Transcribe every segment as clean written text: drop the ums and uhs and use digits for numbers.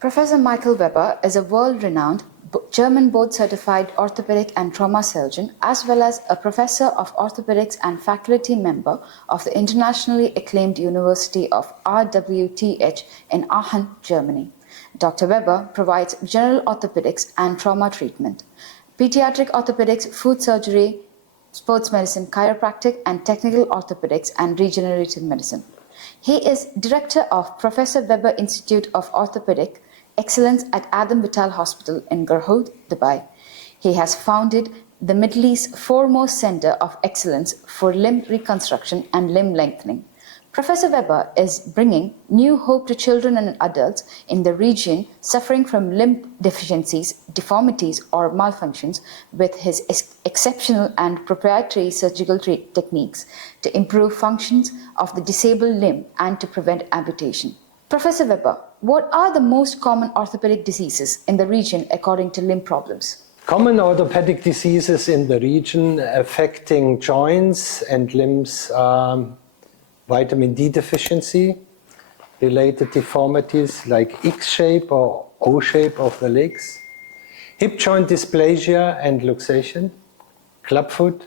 Professor Michael Weber is a world-renowned German board-certified orthopedic and trauma surgeon, as well as a professor of orthopedics and faculty member of the internationally acclaimed University of RWTH in Aachen, Germany. Dr. Weber provides general orthopedics and trauma treatment, pediatric orthopedics, foot surgery, sports medicine, chiropractic, and technical orthopedics and regenerative medicine. He is director of Professor Weber Institute of Orthopedic Excellence at Adam Vital Hospital in Garhoud, Dubai. He has founded the Middle East's foremost center of excellence for limb reconstruction and limb lengthening. Professor Weber is bringing new hope to children and adults in the region suffering from limb deficiencies, deformities, or malfunctions with his exceptional and proprietary surgical techniques to improve functions of the disabled limb and to prevent amputation. Professor Weber, what are the most common orthopedic diseases in the region according to limb problems? Common orthopedic diseases in the region affecting joints and limbs are vitamin D deficiency, related deformities like X-shape or O-shape of the legs, hip joint dysplasia and luxation, clubfoot,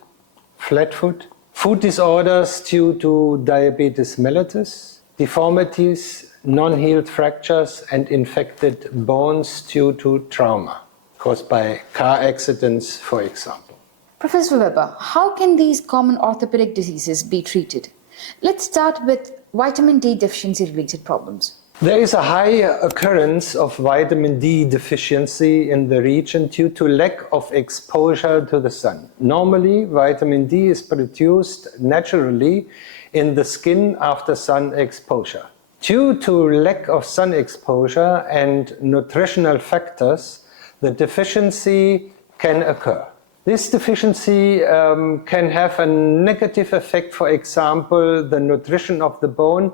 flatfoot, foot disorders due to diabetes mellitus, deformities, non-healed fractures and infected bones due to trauma caused by car accidents, for example. Professor Weber, how can these common orthopedic diseases be treated? Let's start with vitamin D deficiency related problems. There is a high occurrence of vitamin D deficiency in the region due to lack of exposure to the sun. Normally, vitamin D is produced naturally in the skin after sun exposure. Due to lack of sun exposure and nutritional factors, the deficiency can occur. This deficiency can have a negative effect, for example, the nutrition of the bone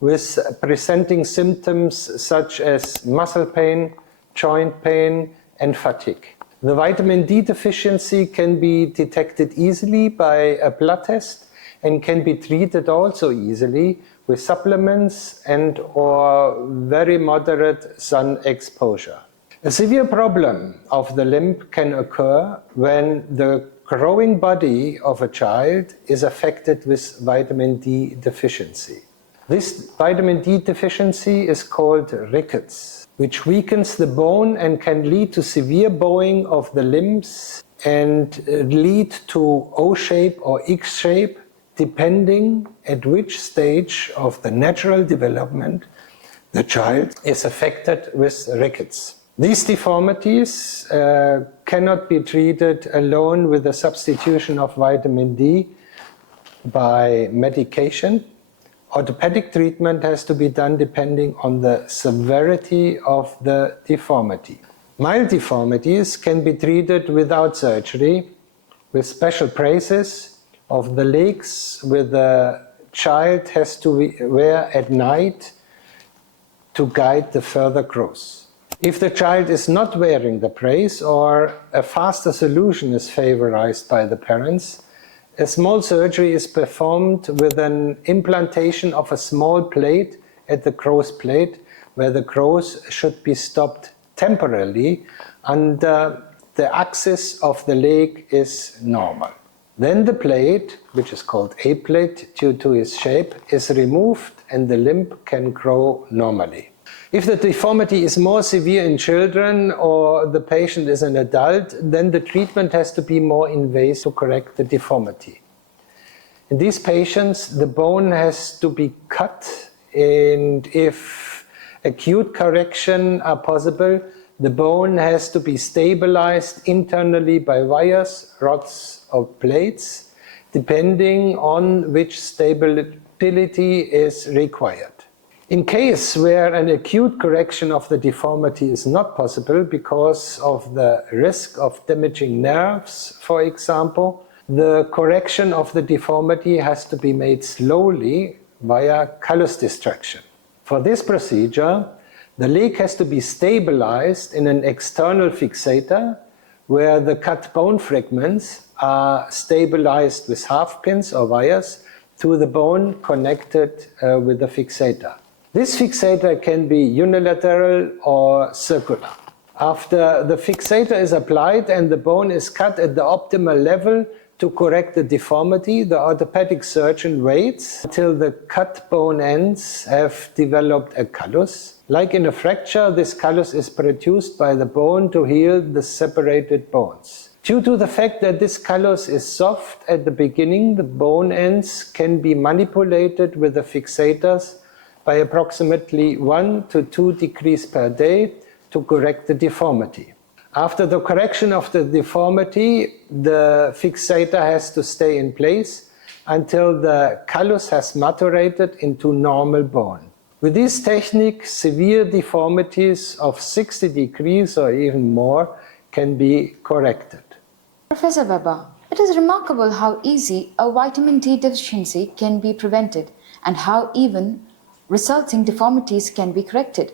with presenting symptoms such as muscle pain, joint pain, and fatigue. The vitamin D deficiency can be detected easily by a blood test and can be treated also easily with supplements and or very moderate sun exposure. A severe problem of the limb can occur when the growing body of a child is affected with vitamin D deficiency. This vitamin D deficiency is called rickets, which weakens the bone and can lead to severe bowing of the limbs and lead to O-shape or X-shape, depending at which stage of the natural development the child is affected with rickets. These deformities cannot be treated alone with the substitution of vitamin D by medication. Orthopedic treatment has to be done depending on the severity of the deformity. Mild deformities can be treated without surgery with special braces of the legs which the child has to wear at night to guide the further growth. If the child is not wearing the brace or a faster solution is favorized by the parents, a small surgery is performed with an implantation of a small plate at the growth plate where the growth should be stopped temporarily and the axis of the leg is normal. Then the plate, which is called A plate due to its shape, is removed and the limb can grow normally. If the deformity is more severe in children or the patient is an adult, then the treatment has to be more invasive to correct the deformity. In these patients, the bone has to be cut, and if acute correction are possible, the bone has to be stabilized internally by wires, rods, or plates, depending on which stability is required. In case where an acute correction of the deformity is not possible because of the risk of damaging nerves, for example, the correction of the deformity has to be made slowly via callus destruction. For this procedure, the leg has to be stabilized in an external fixator where the cut bone fragments are stabilized with half pins or wires to the bone connected with the fixator. This fixator can be unilateral or circular. After the fixator is applied and the bone is cut at the optimal level to correct the deformity, the orthopedic surgeon waits until the cut bone ends have developed a callus. Like in a fracture, this callus is produced by the bone to heal the separated bones. Due to the fact that this callus is soft at the beginning, the bone ends can be manipulated with the fixators by approximately 1 to 2 degrees per day to correct the deformity. After the correction of the deformity, the fixator has to stay in place until the callus has maturated into normal bone. With this technique, severe deformities of 60 degrees or even more can be corrected. Professor Weber, it is remarkable how easy a vitamin D deficiency can be prevented and how even resulting deformities can be corrected.